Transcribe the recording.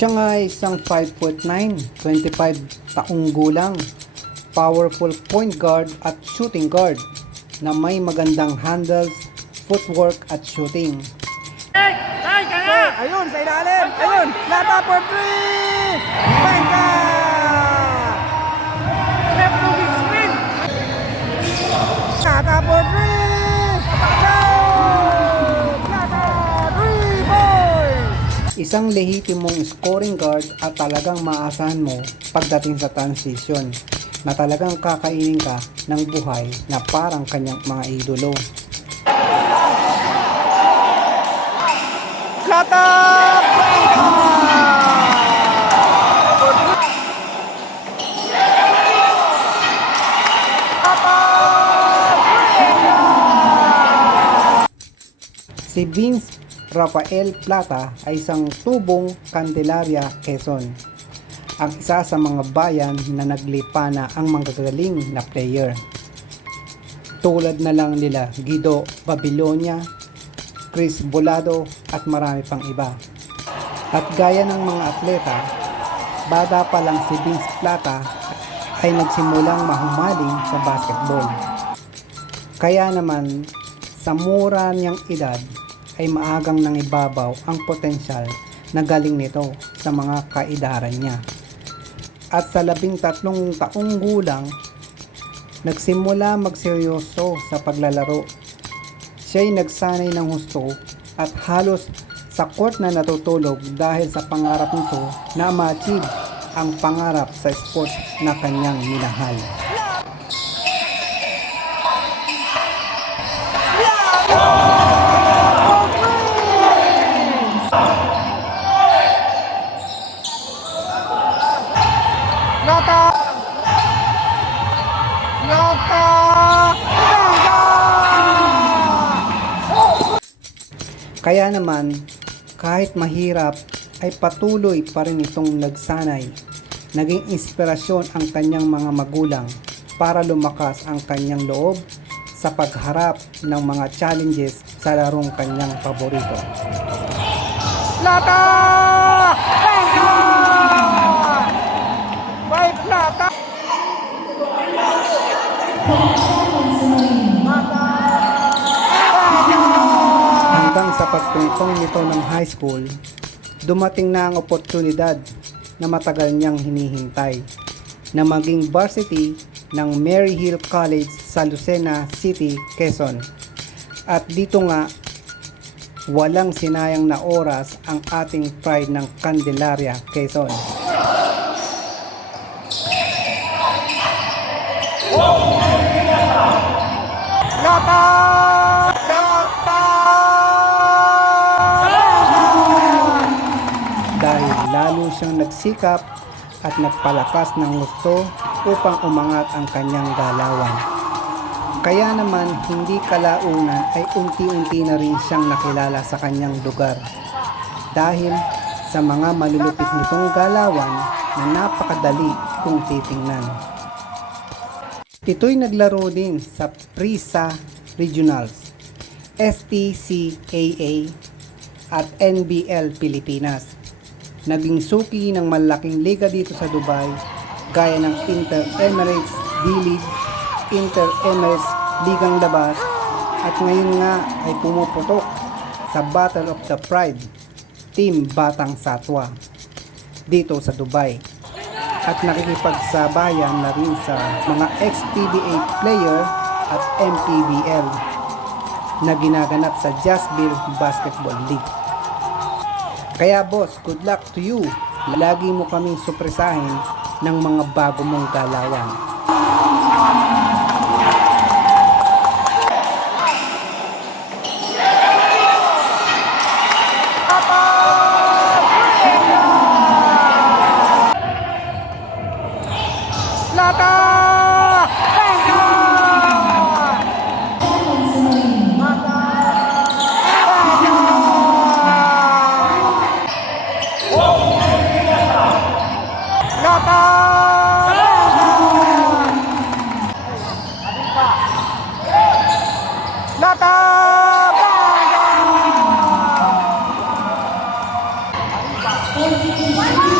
Siya nga ay isang 5'9", 25 taong gulang, powerful point guard at shooting guard na may magandang handles, footwork at shooting. Ayun, sa ilalim. Ayun, lata for 3. Bangka! Left to big screen. Lata for 3. Lata 3 boys. Isang lehitimong scoring guard at talagang maasahan mo pagdating sa transition na talagang kakainin ka ng buhay na parang kanyang mga idolo. Lata! Si Vince Rafael Plata ay isang tubong Candelaria, Quezon. Ang isa sa mga bayan na naglipa na ang magagaling na player. Tulad na lang nila Guido Babilonia, Chris Bolado at marami pang iba. At gaya ng mga atleta, bata pa lang si Vince Plata ay nagsimulang mahumaling sa basketball. Kaya naman, sa mura niyang edad ay maagang nangibabaw ang potensyal na galing nito sa mga kaedaran niya. At sa 13 taong gulang, nagsimula magseryoso sa paglalaro. Siya'y nagsanay ng husto at halos sa court na natutulog dahil sa pangarap nito na ma-achieve ang pangarap sa sport na kanyang minahal. Lata! Lata! Kaya naman, kahit mahirap, ay patuloy pa rin itong nagsanay. Naging inspirasyon ang kanyang mga magulang para lumakas ang kanyang loob sa pagharap ng mga challenges sa larong kanyang paborito. Lata! Bangka! Five lata! Hanggang sa pagtungtong nito ng high school, dumating na ang oportunidad na matagal niyang hinihintay na maging varsity ng Mary Hill College sa Lucena City, Quezon. At dito nga, walang sinayang na oras ang ating pride ng Candelaria, Quezon. Lata! Lata! Dahil lalo siyang nagsikap at nagpalakas ng gusto upang umangat ang kanyang galawan. Kaya naman hindi kalaunan ay unti-unti na rin siyang nakilala sa kanyang lugar dahil sa mga malulupit nitong galawan na napakadali kung titingnan. Ito'y naglaro din sa Prisa Regionals, STCAA at NBL Pilipinas. Naging suki ng malaking liga dito sa Dubai gaya ng Inter-Emirates D-League, Inter-Emirates Ligang Labas at ngayon nga ay pumuputok sa Battle of the Pride Team Batang Satwa dito sa Dubai at nakikipagsabayan na rin sa mga ex-PBA player at MPBL na ginaganap sa Jazzville Basketball League. Kaya boss, good luck to you. Lagi mo kaming supresahin ng mga bago mong galawan. Lata! Bangka! Lata! Lata! Bangka! Wala!